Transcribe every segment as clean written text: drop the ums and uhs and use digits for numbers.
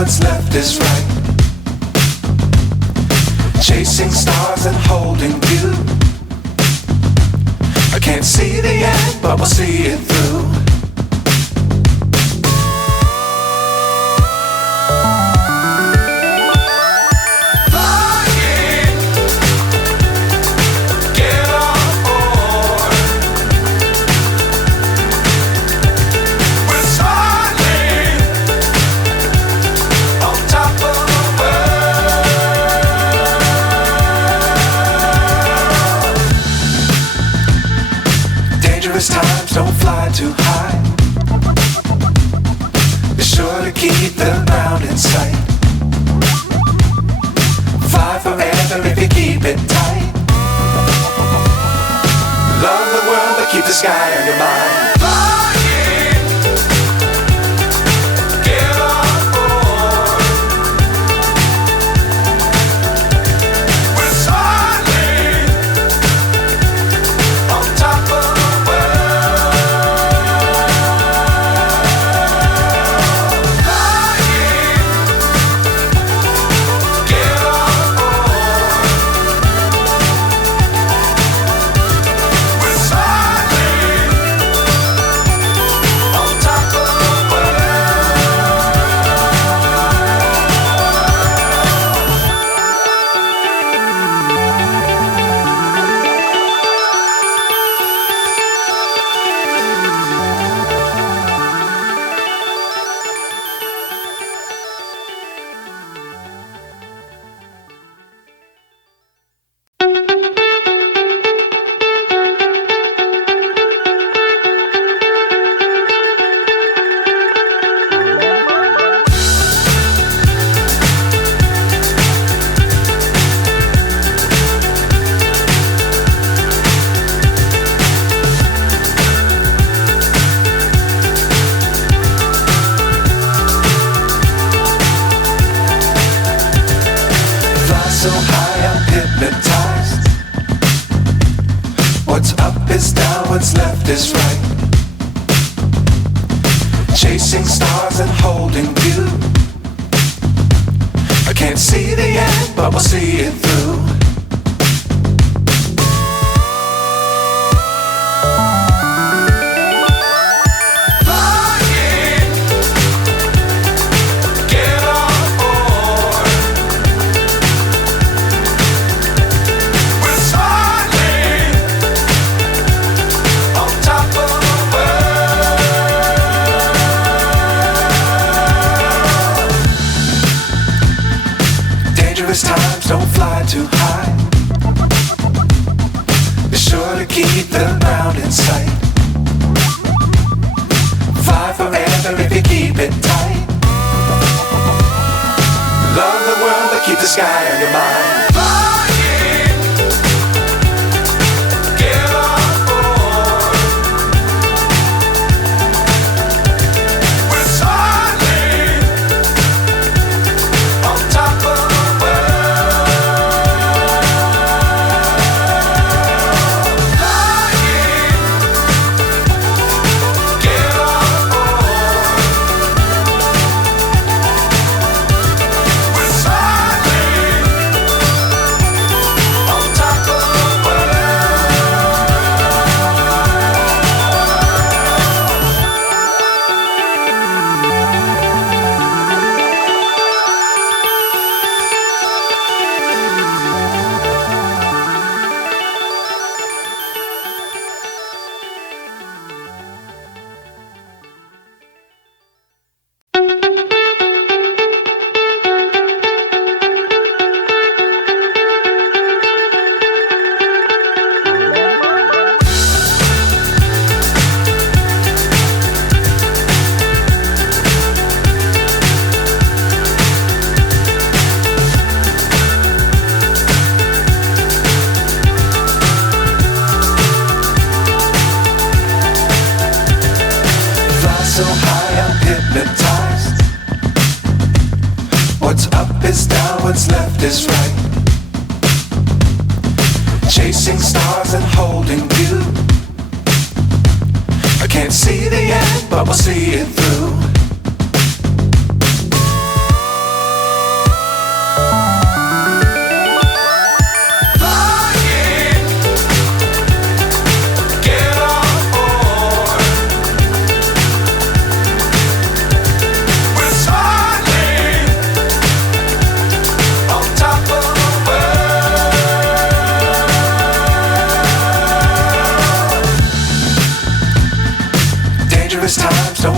what's left is right. Chasing stars and holding you. I can't see the end, but we'll see it through. Times don't fly too high. Be sure to keep the ground in sight. Fly forever if you keep it tight. Love the world but keep the sky on your mind. So high I'm hypnotized. What's up is down, what's left is right. Chasing stars and holding you. I can't see the end, but we'll see it through. Times don't fly too high. Be sure to keep the ground in sight. Fly forever if you keep it tight. Love the world but keep the sky on your mind. So high I'm hypnotized. What's up is down, what's left is right. Chasing stars and holding you. I can't see the end, but we'll see it through.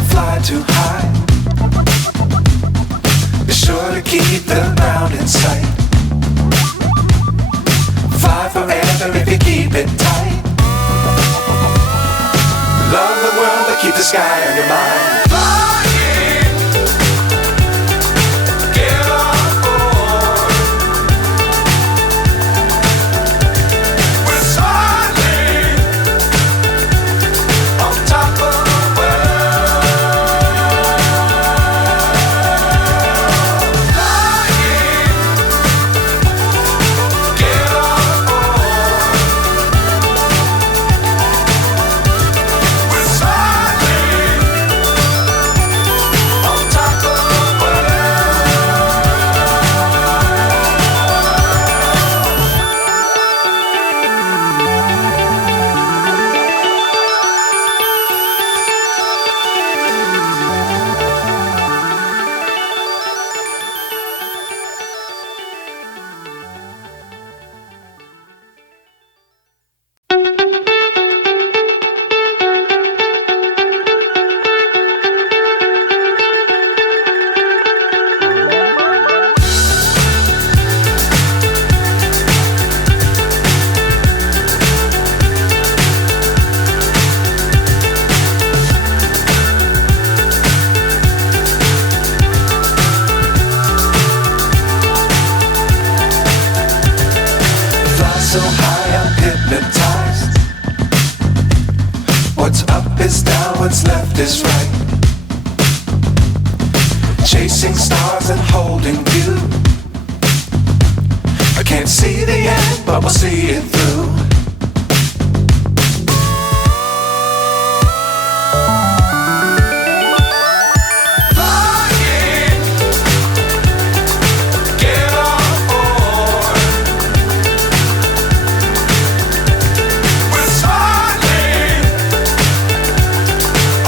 don't fly too high. Be sure to keep the ground in sight. Fly forever if you keep it tight. Love the world, but keep the sky on your mind. Flying, get on board. We're soaring on top of the world. Flying, get on board. We're soaring on top of the world. Fly so high, I'm hypnotized. What's up is down, what's left is right. Chasing stars and holding you. I can't see the end, but we'll see it through. Flying, get on board. We're soaring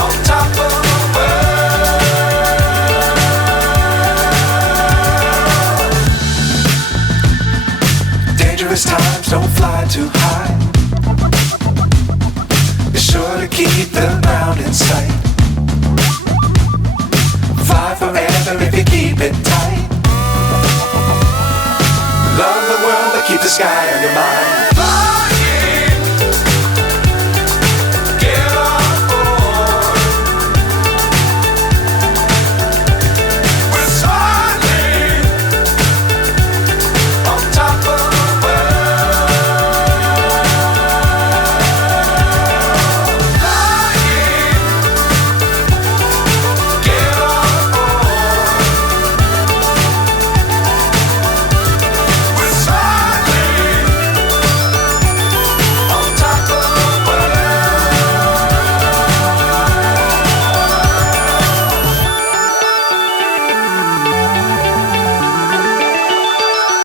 on top of the world. Dangerous times, don't fly too high. Be sure to keep the ground in sight. Fly forever if you keep it